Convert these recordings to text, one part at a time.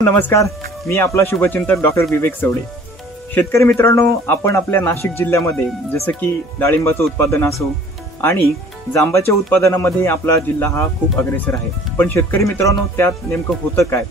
नमस्कार, मी आपला शुभचिंतक डॉक्टर विवेक सवडे। शेतकरी मित्रांनो, आपण आपल्या नाशिक जिल्ह्यामध्ये जसं की डाळिंबाचं उत्पादन असो आणि जांबाच्या उत्पादनामध्ये आपला जिल्हा हा खूप अग्रेसर आहे। पण शेतकरी मित्रांनो, त्यात नेमकं होतं काय?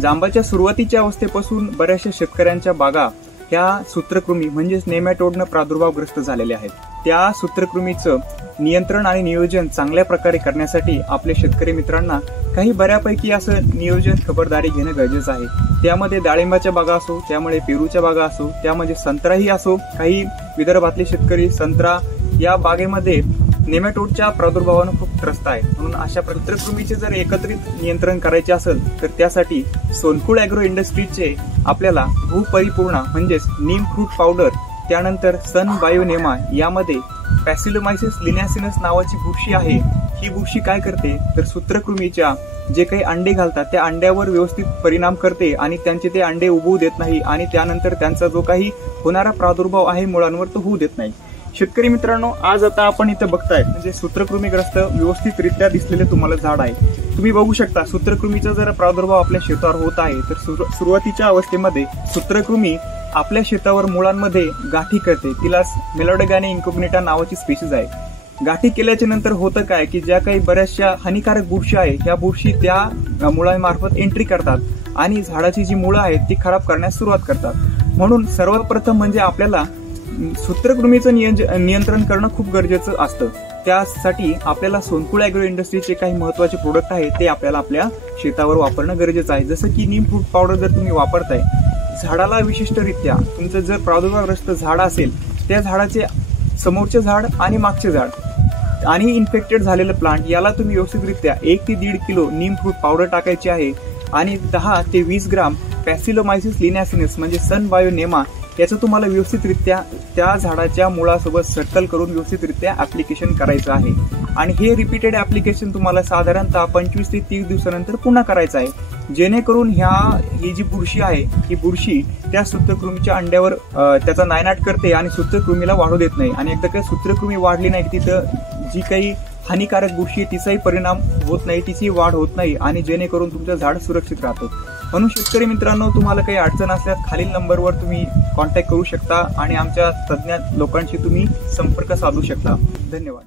जांबाच्या सुरुवातीच्या अवस्थेपासून बऱ्याचशा शेतकऱ्यांच्या बागा ह्या सूत्रकृमी म्हणजेच नेमॅटोडनं प्रादुर्भावग्रस्त झालेल्या आहेत। त्या सूत्रकृमीचं नियंत्रण आणि नियोजन चांगल्या प्रकारे करण्यासाठी आपल्या शेतकरी मित्रांना काही बऱ्यापैकी असं नियोजन खबरदारी घेणं गरजेचं आहे। त्यामध्ये डाळिंबाच्या बागा असो, त्यामध्ये पेरूच्या बागा असो, त्यामध्ये संत्राही असो, काही विदर्भातले शेतकरी संत्रा या बागेमध्ये नेमॅटोडच्या प्रादुर्भावानं खूप त्रस्त आहे। म्हणून अशा सूत्रकृमीचे जर एकत्रित नियंत्रण करायचे असेल तर त्यासाठी सोनकुळ ॲग्रो इंडस्ट्रीजचे आपल्याला भूपरिपूर्ण म्हणजेच नीम फ्रूट पावडर, त्यानंतर सन बायोनेमा यामध्ये बॅसिलोमायसिस लिन्यासिनस नावाची बुरशी आहे। ही बुरशी काय करते तर सूत्रकृमीच्या जे काही अंडे घालतात त्या अंड्यावर व्यवस्थित परिणाम करते आणि त्यांचे ते अंडे उगवू देत नाही आणि त्यानंतर त्यांचा जो काही होणारा प्रादुर्भाव आहे मुळांवर तो होऊ देत नाही। शेतकरी मित्रांनो, आज आता आपण इथं बघताय म्हणजे सूत्रकृमीग्रस्त व्यवस्थितरित्या दिसलेले तुम्हाला झाड आहे। तुम्ही बघू शकता सूत्रकृमीचा जर प्रादुर्भाव आपल्या शेतावर होत आहे तर सुरुवातीच्या अवस्थेमध्ये सूत्रकृमी आपल्या शेतावर मुळांमध्ये गाठी करते। तिला मेलॉडोगॅने इन्कोग्निटा नावाची स्पीशीज आहे। गाठी केल्याच्या नंतर होतं काय की ज्या काही बऱ्याचशा हानिकारक बुरशी आहे ह्या बुरशी त्या मुळांमार्फत एंट्री करतात आणि झाडाची जी मुळं आहेत ती खराब करण्यास सुरुवात करतात। म्हणून सर्वप्रथम म्हणजे आपल्याला सूत्रकृमीचं नियंत्रण करणं खूप गरजेचं असतं। त्यासाठी आपल्याला सोनकुळ ॲग्रो इंडस्ट्रीचे काही महत्त्वाचे प्रोडक्ट आहेत ते आपल्याला आपल्या शेतावर वापरणं गरजेचं आहे। जसं की नीम फ्रूट पावडर जर तुम्ही वापरताय, झाडाला विशिष्टरित्या तुमचं जर प्रादुर्भावग्रस्त झाड असेल त्या झाडाचे समोरचे झाड आणि मागचे झाड आणि इन्फेक्टेड झालेलं प्लांट याला तुम्ही व्यवस्थितरित्या 1 ते 1.5 किलो नीम फ्रूट पावडर टाकायची आहे आणि 10 ते 20 ग्राम बॅसिलोमायसिस लिन्यासिनस म्हणजे सन बायोनेमा याचं तुम्हाला व्यवस्थितरित्या त्या झाडाच्या मुळासोबत सर्कल करून व्यवस्थितरित्या ऍप्लिकेशन करायचं आहे। आणि हे रिपीटेड ऍप्लिकेशन तुम्हाला साधारणतः 25 ते 30 दिवसानंतर पुन्हा करायचं आहे, जेणेकरून ही जी बुरशी आहे ही बुरशी त्या सूत्रकृमीच्या अंड्यावर त्याचा नायनाट करते आणि सूत्रकृमीला वाढू देत नाही। आणि एकदा का सूत्रकृमी वाढली नाही तिथं जी काही हानिकारक बुरशी तिचाही परिणाम होत नाही, तिची वाढ होत नाही आणि जेणेकरून तुमचं झाड सुरक्षित राहतं। म्हणून शेतकरी मित्रांनो, तुम्हाला काही अडचण असल्यास खालील नंबरवर तुम्ही कॉन्टॅक्ट करू शकता आणि आमच्या तज्ञ लोकांशी तुम्ही संपर्क साधू शकता। धन्यवाद।